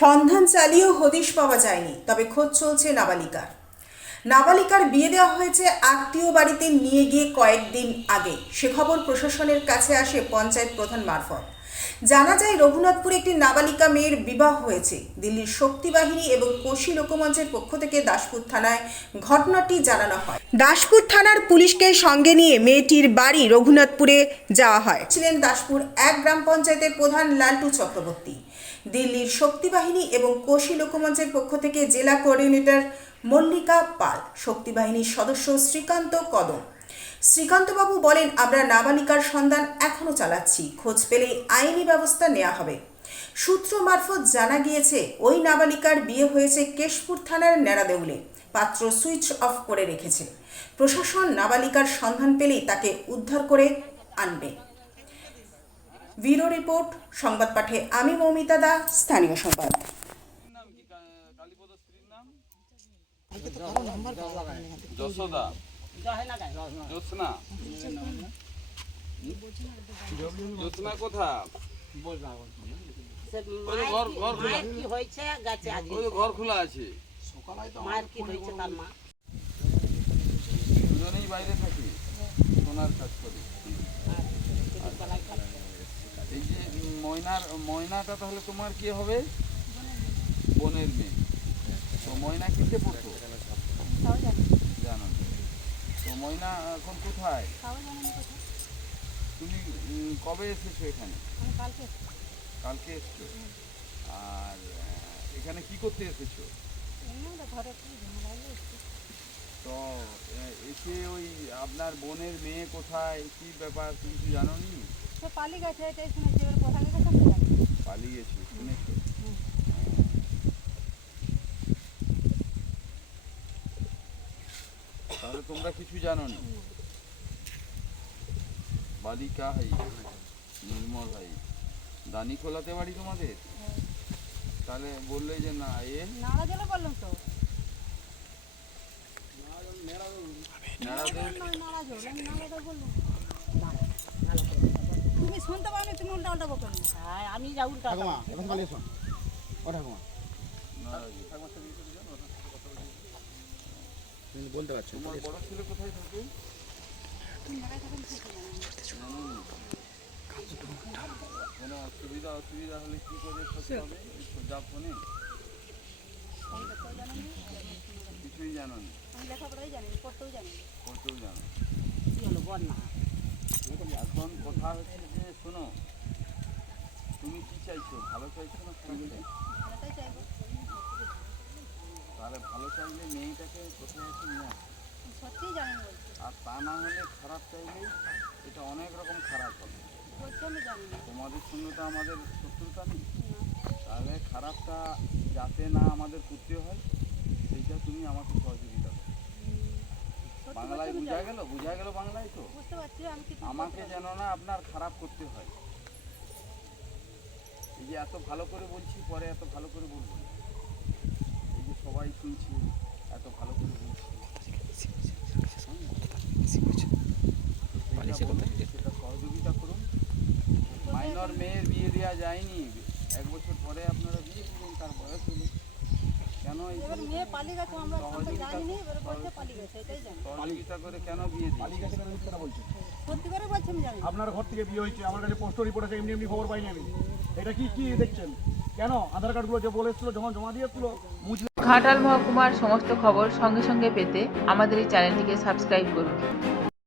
সন্ধান চালিয়েও হদিশ পাওয়া যায়নি, তবে খোঁজ চলছে নাবালিকার। নাবালিকার বিয়ে দেওয়া হয়েছে, আত্মীয় বাড়িতে নিয়ে গিয়ে কয়েকদিন আগে। সে খবর প্রশাসনের কাছে আসে পঞ্চায়েত প্রধান মারফত। জানা যায় রঘুনাথপুরে একটি নাবালিকা মেয়ের বিবাহ হয়েছে। দিল্লির শক্তি বাহিনী এবং কোশি লোকমঞ্চের পক্ষ থেকে দাসপুর থানায় ঘটনাটি জানানো হয়। দাসপুর থানার পুলিশকে সঙ্গে নিয়ে মেয়েটির বাড়ি রঘুনাথপুরে যাওয়া হয়। ছিলেন দাসপুর এক গ্রাম পঞ্চায়েতের প্রধান লালটু চক্রবর্তী। দিল্লির শক্তি বাহিনী এবং কোশি লোকমঞ্চের পক্ষ থেকে জেলা কোঅর্ডিনেটর মল্লিকা পাল। শক্তি বাহিনীর সদস্য শ্রীকান্ত কদম। শ্রীকান্তবাবু বলেন, আমরা নাবালিকার সন্ধান এখনও চালাচ্ছি। খোঁজ পেলেই আইনি ব্যবস্থা নেওয়া হবে। সূত্র মারফত জানা গিয়েছে, ওই নাবালিকার বিয়ে হয়েছে কেশপুর থানার নেড়াদেউলে। পাত্র সুইচ অফ করে রেখেছে। প্রশাসন নাবালিকার সন্ধান পেলেই তাকে উদ্ধার করে আনবে। ব্যুরো রিপোর্ট, সংবাদ পাঠে আমি মৌমিতা দা, স্থানীয় সংবাদ। যশোদা। জ্যোৎস্না। জ্যোৎস্না কোথা? ঘর ঘর খোলা আছে। মায়ের কি হয়েছে তার মা? দুজনেই বাইরে থাকি। সোনার কাজ করি। এই যে ময়নার ময়নাটা তাহলে তোমার কি হবে? বোনের মেয়ে। তো ময়না কিসে পড়তো। তো ময়না এখন কোথায়? তুমি কবে এসেছ এখানে? কালকে এসছো। আর এখানে কি করতে এসেছ? তো এসে ওই আপনার বোনের মেয়ে কোথায়? কি ব্যাপার? তুমি জানো নি পালিয়ে গেছে পালিয়ে গেছে শুনেছো? তোমরা কিছু জানো না বালিকা হাই নির্মল হাই দানি খোলাতে বাড়ি তোমাদের? তাহলে বললে যে না এ? নাড়া জলে বললাম তো তুমি শুনতে পাওনি তুমি উল্টা উল্টা বকো হ্যাঁ, আমি যা উল্টা ঠাকুমা এখন পালিয়ে এসো। ও ঠাকুমা। তুমি বলতে পারছ তোমার বড় ছেলে কোথায় থাকে? কোনো অসুবিধা অসুবিধা হলে কি করে করতে হবে? যা ফোনে। কিছুই জানো না। লেখাপড়াই জানি না, পড়তেও জানি না। করতেও জানো কি হলো বল না। এখন কথা হচ্ছে যে শোনো তুমি কি চাইছো? ভালো চাইছো না খারাপ চাইছো? তাহলে ভালো চাইলে মেয়েটাকে কোথায় এসে নিয়ে সত্যিই জানি না বলছি। আর তা না হলে খারাপ চাইলে এটা অনেক রকম খারাপ হবে। বলছি আমি জানি না। তোমাদের সঙ্গে তো আমাদের শত্রুতা নেই। তাহলে খারাপটা যাতে না আমাদের করতে হয় সেইটা তুমি আমাকে সহযোগিতা করো। বাংলায় বোঝা গেল? বোঝা গেল বাংলায় তো? বুঝতে পারছি আমি কিছু আমাকে যেন না আপনার খারাপ করতে হয়। এই যে এত ভালো করে বলছি পরে এত ভালো করে বলব না। সবাই শুনছি এত ভালো করে বলছি। সেটা সহযোগিতা করুন। মাইনর মেয়ের বিয়ে দেওয়া যায়নি। এক বছর পরে আপনারা বিয়ে করুন তার বয়স হলো। কেন সহযোগিতা করে কেন বিয়ে। আপনার ঘর থেকে বিয়ে হয়েছে আমার কাছে পোস্ট রিপোর্ট আছে এমনি এমনি খবর পাইনি আমি। এটা কি কি দেখছেন? কেন? আধার কার্ডগুলো যে বলেছিল যখন জমা দিয়েছিল ঘাটাল মহকুমার সমস্ত খবর সঙ্গে সঙ্গে পেতে আমাদের এই চ্যানেলটিকে সাবস্ক্রাইব করুন।